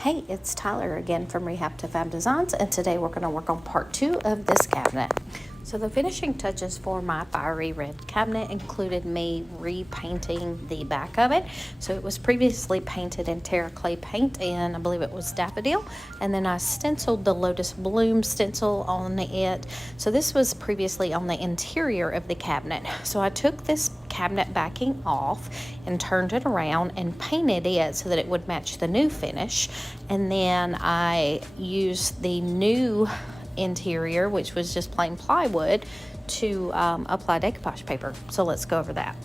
Hey, it's Tyler again from Rehab to Fab Designs, and today we're going to work on part 2 of this cabinet. So the finishing touches for my fiery red cabinet included me repainting the back of it. So it was previously painted in terra clay paint, and I believe it was daffodil, and then I stenciled the lotus bloom stencil on it. So this was previously on the interior of the cabinet. So I took this cabinet backing off and turned it around and painted it so that it would match the new finish, and then I used the new interior, which was just plain plywood, to apply decoupage paper. So let's go over that.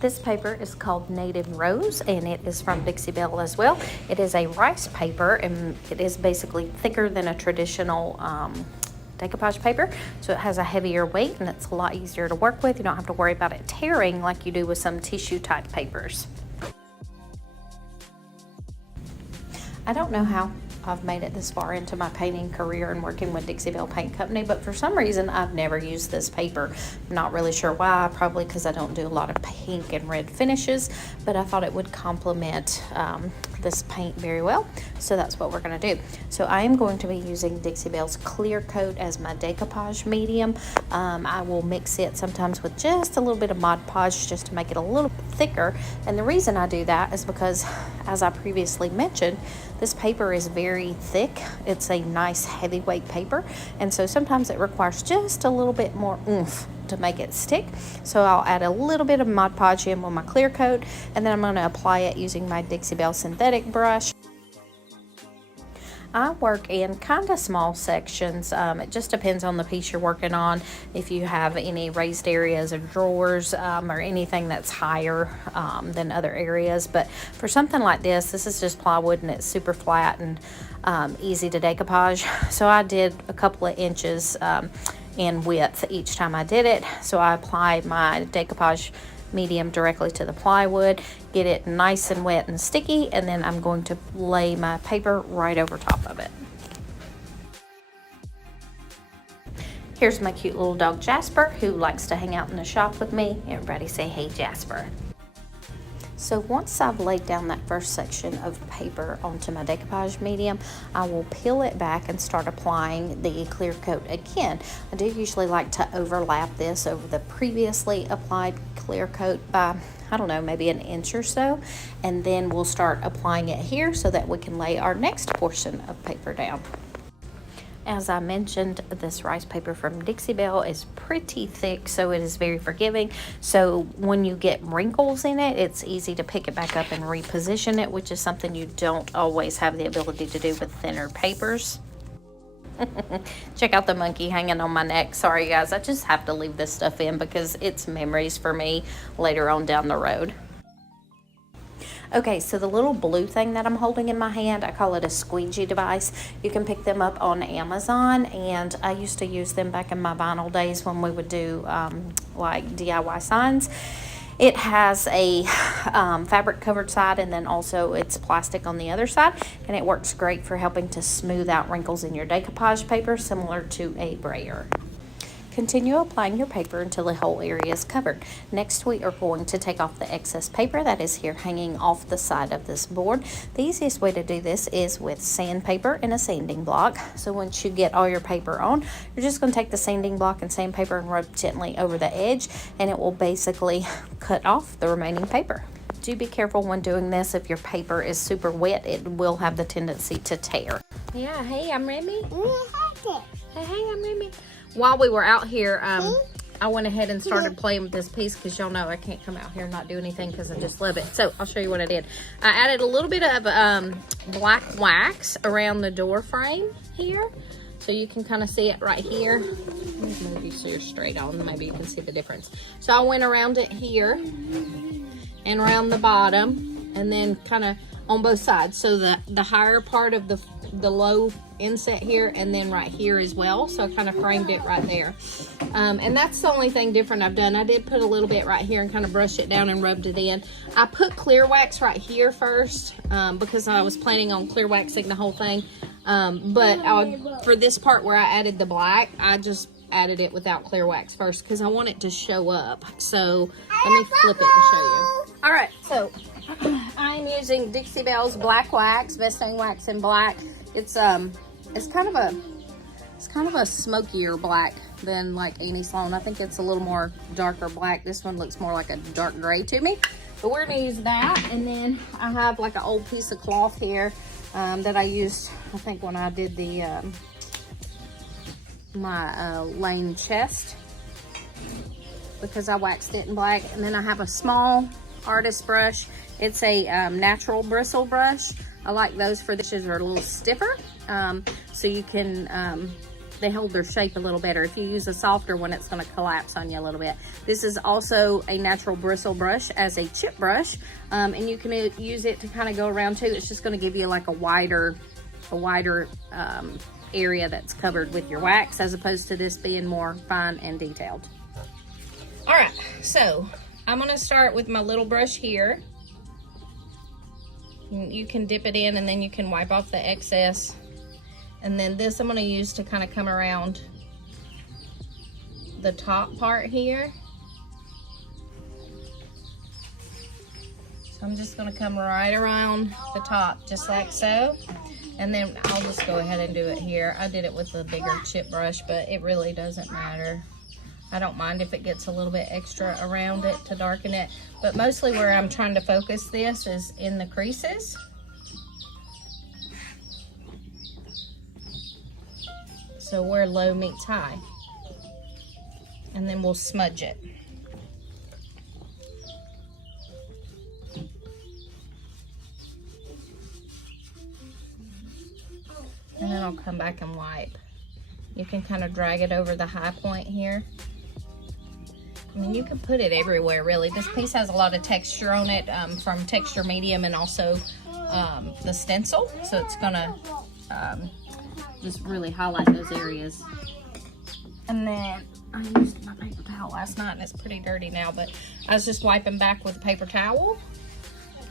This paper is called Native Rose, and it is from Dixie Belle as well. It is a rice paper, and it is basically thicker than a traditional decoupage paper, so it has a heavier weight and it's a lot easier to work with. You don't have to worry about it tearing like you do with some tissue type papers. I don't know how I've made it this far into my painting career and working with Dixie Belle Paint Company, but for some reason I've never used this paper. I'm not really sure why, probably because I don't do a lot of pink and red finishes, but I thought it would complement this paint very well, so that's what we're going to do. So I am going to be using Dixie Belle's Clear Coat as my decoupage medium. I will mix it sometimes with just a little bit of Mod Podge just to make it a little thicker, and the reason I do that is because, as I previously mentioned, this paper is very thick. It's a nice heavyweight paper, and so sometimes it requires just a little bit more oomph to make it stick. So I'll add a little bit of Mod Podge in with my clear coat, and then I'm going to apply it using my Dixie Belle synthetic brush. I work in kind of small sections. It just depends on the piece you're working on. If you have any raised areas or drawers or anything that's higher than other areas. But for something like this, this is just plywood and it's super flat and easy to decoupage. So I did a couple of inches in width each time I did it. So I applied my decoupage medium directly to the plywood, get it nice and wet and sticky, and then I'm going to lay my paper right over top of it. Here's my cute little dog Jasper, who likes to hang out in the shop with me. Everybody say hey Jasper. So once I've laid down that first section of paper onto my decoupage medium, I will peel it back and start applying the clear coat again. I do usually like to overlap this over the previously applied clear coat by, I don't know, maybe an inch or so, and then we'll start applying it here so that we can lay our next portion of paper down. As I mentioned, this rice paper from Dixie Belle is pretty thick, so it is very forgiving. So when you get wrinkles in it, it's easy to pick it back up and reposition it, which is something you don't always have the ability to do with thinner papers. Check out the monkey hanging on my neck. Sorry guys, I just have to leave this stuff in because it's memories for me later on down the road. Okay, so the little blue thing that I'm holding in my hand, I call it a squeegee device. You can pick them up on Amazon, and I used to use them back in my vinyl days when we would do like DIY signs. It has a fabric covered side, and then also it's plastic on the other side, and it works great for helping to smooth out wrinkles in your decoupage paper, similar to a brayer. Continue applying your paper until the whole area is covered. Next, we are going to take off the excess paper that is here hanging off the side of this board. The easiest way to do this is with sandpaper and a sanding block. So once you get all your paper on, you're just going to take the sanding block and sandpaper and rub gently over the edge, and it will basically cut off the remaining paper. Do be careful when doing this. If your paper is super wet, it will have the tendency to tear. Yeah, hey, I'm Remy. Hey, I'm Remy. While we were out here, I went ahead and started playing with this piece because y'all know I can't come out here and not do anything because I just love it. So I'll show you what I did. I added a little bit of black wax around the door frame here. So you can kind of see it right here. Maybe so you're straight on, maybe you can see the difference. So I went around it here and around the bottom, and then kind of on both sides. So the higher part of the low inset here, and then right here as well. So I kind of framed it right there. And that's the only thing different I've done. I did put a little bit right here and kind of brushed it down and rubbed it in. I put clear wax right here first because I was planning on clear waxing the whole thing. But for this part where I added the black, I just added it without clear wax first because I want it to show up. So let me flip it and show you. All right, so using Dixie Belle's black wax, best selling wax in black. It's kind of a smokier black than like Annie Sloan. I think it's a little more darker black. This one looks more like a dark gray to me. But we're gonna use that, and then I have like an old piece of cloth here that I used, I think, when I did the my Lane chest, because I waxed it in black. And then I have a small artist brush. It's a natural bristle brush. I like those for the dishes, are a little stiffer, so you can they hold their shape a little better. If you use a softer one, it's going to collapse on you a little bit. This is also a natural bristle brush as a chip brush, and you can use it to kind of go around too. It's just going to give you like a wider area that's covered with your wax, as opposed to this being more fine and detailed. All right, so I'm going to start with my little brush here. You can dip it in, and then you can wipe off the excess. And then this I'm going to use to kind of come around the top part here. So I'm just going to come right around the top, just like so. And then I'll just go ahead and do it here. I did it with a bigger chip brush, but it really doesn't matter. I don't mind if it gets a little bit extra around it to darken it. But mostly where I'm trying to focus this is in the creases. So where low meets high. And then we'll smudge it. And then I'll come back and wipe. You can kind of drag it over the high point here. I mean, you can put it everywhere, really. This piece has a lot of texture on it, from Texture Medium and also the stencil. So it's gonna just really highlight those areas. And then I used my paper towel last night, and it's pretty dirty now, but I was just wiping back with a paper towel,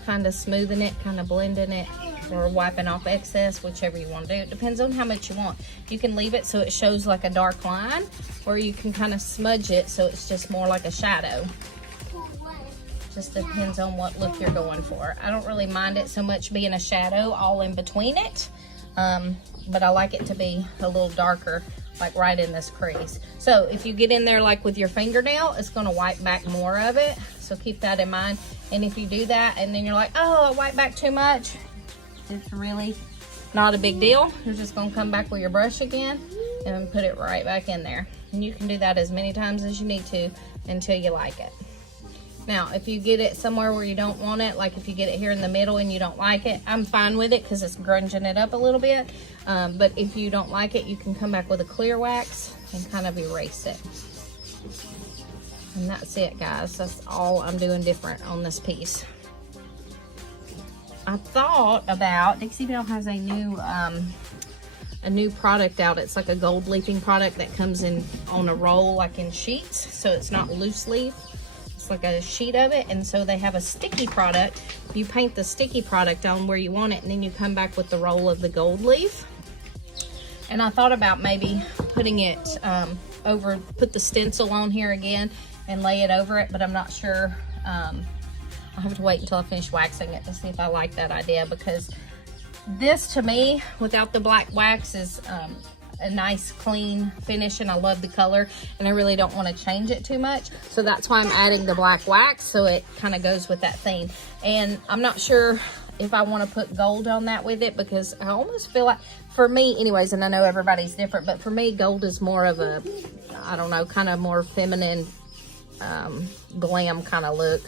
kind of smoothing it, kind of blending it, or wiping off excess, whichever you want to do. It depends on how much you want. You can leave it so it shows like a dark line, or you can kind of smudge it so it's just more like a shadow. Just depends on what look you're going for. I don't really mind it so much being a shadow all in between it, but I like it to be a little darker, like right in this crease. So if you get in there like with your fingernail, it's going to wipe back more of it, so keep that in mind. And if you do that and then you're like, oh, I wiped back too much, it's really not a big deal. You're just going to come back with your brush again and put it right back in there. And you can do that as many times as you need to until you like it. Now, if you get it somewhere where you don't want it, like if you get it here in the middle and you don't like it, I'm fine with it because it's grunging it up a little bit. But if you don't like it, you can come back with a clear wax and kind of erase it. And that's it, guys. That's all I'm doing different on this piece. I thought about, Dixie Belle has a new product out. It's like a gold leafing product that comes in on a roll, like in sheets, so it's not loose leaf. It's like a sheet of it. And so they have a sticky product. You paint the sticky product on where you want it, and then you come back with the roll of the gold leaf. And I thought about maybe putting it over, put the stencil on here again and lay it over it, but I'm not sure. I'll have to wait until I finish waxing it to see if I like that idea, because this, to me, without the black wax, is a nice clean finish, and I love the color, and I really don't want to change it too much. So that's why I'm adding the black wax, so it kind of goes with that theme. And I'm not sure if I want to put gold on that with it, because I almost feel like, for me anyways, and I know everybody's different, but for me, gold is more of a, I don't know, kind of more feminine, glam kind of look.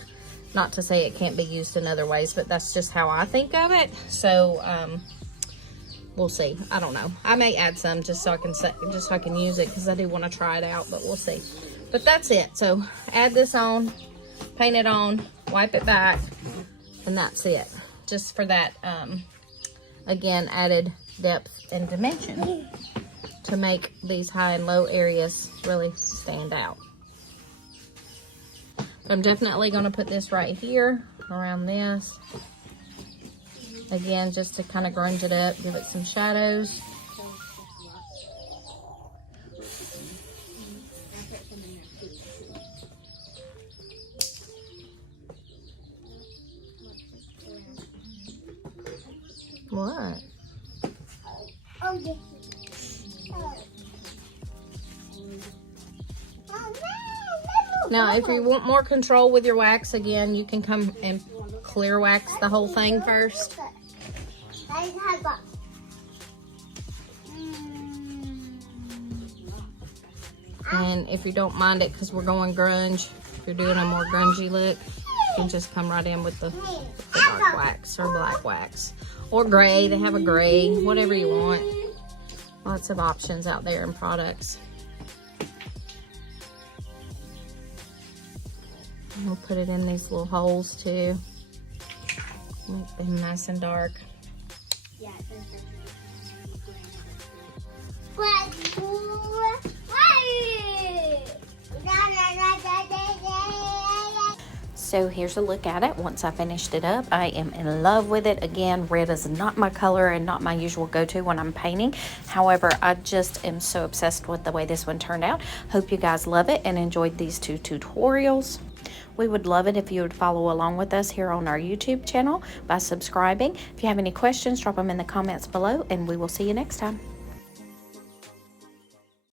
Not to say it can't be used in other ways, but that's just how I think of it. So we'll see. I don't know. I may add some just so I can use it, because I do want to try it out, but we'll see. But that's it. So add this on, paint it on, wipe it back, and that's it. Just for that, again, added depth and dimension to make these high and low areas really stand out. I'm definitely going to put this right here around this. Again, just to kind of grunge it up, give it some shadows. What? Oh, Dixie. Now, if you want more control with your wax, again, you can come and clear wax the whole thing first. And if you don't mind it, because we're going grunge, if you're doing a more grungy look, you can just come right in with the dark wax or black wax. Or gray, they have a gray, whatever you want. Lots of options out there in products. And we'll put it in these little holes too. Make them nice and dark. Yeah, so here's a look at it once I finished it up. I am in love with it. Again, red is not my color and not my usual go-to when I'm painting. However, I just am so obsessed with the way this one turned out. Hope you guys love it and enjoyed these 2 tutorials. We would love it if you would follow along with us here on our YouTube channel by subscribing. If you have any questions, drop them in the comments below, and we will see you next time.